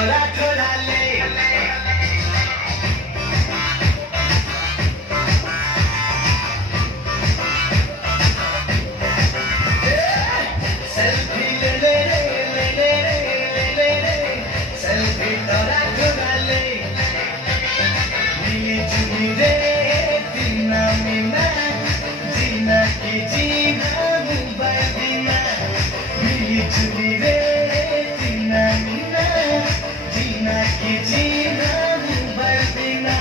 तोरा थोड़ा ले सेल्फी ले ले ले ले ले ले ले सेल्फी तोरा थोड़ा ले मिली जुली रे दीना मीना जीना की जीना मोबाइल बिना मिली जुली रे दीना मीना जीना की जीना मोबाइल बिना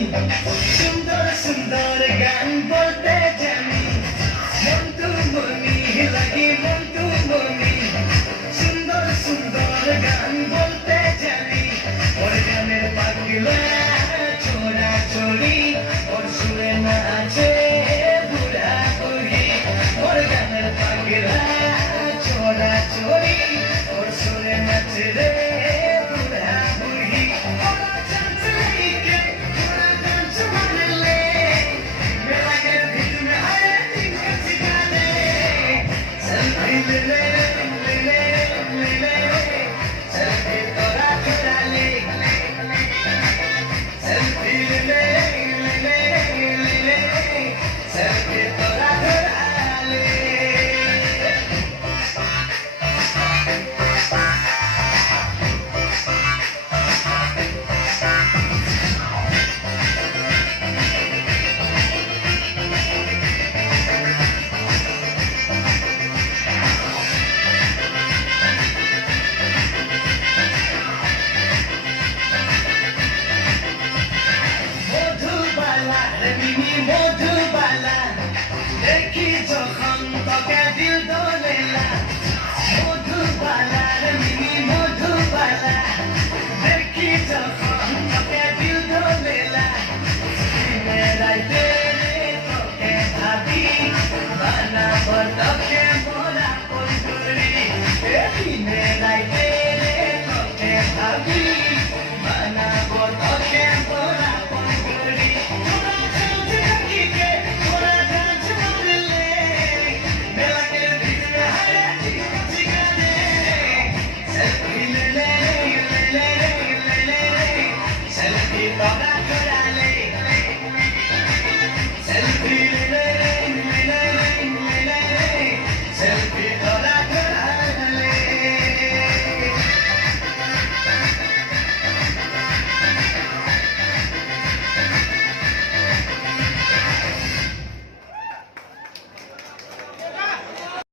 सुंदर सुंदर गान बोलते जानी मंटू मनी लगी मंटू मनी सुंदर सुंदर गान बोलते जानी और गाने पागला छोरा छोरी और सुरे नाचे बुढ़ा बुढ़ी और गाने पागला छोरा छोरी और सुरे नाचे रे बुढ़ा बुढ़ी মধুবালা দেখি যখন তোকে দিল দোলেলা মধুবালা মিনি মধুবালা দেখি যখন তোকে দিল দোলেলা দিনে রাইতে তোকে ভাবি বানা বড়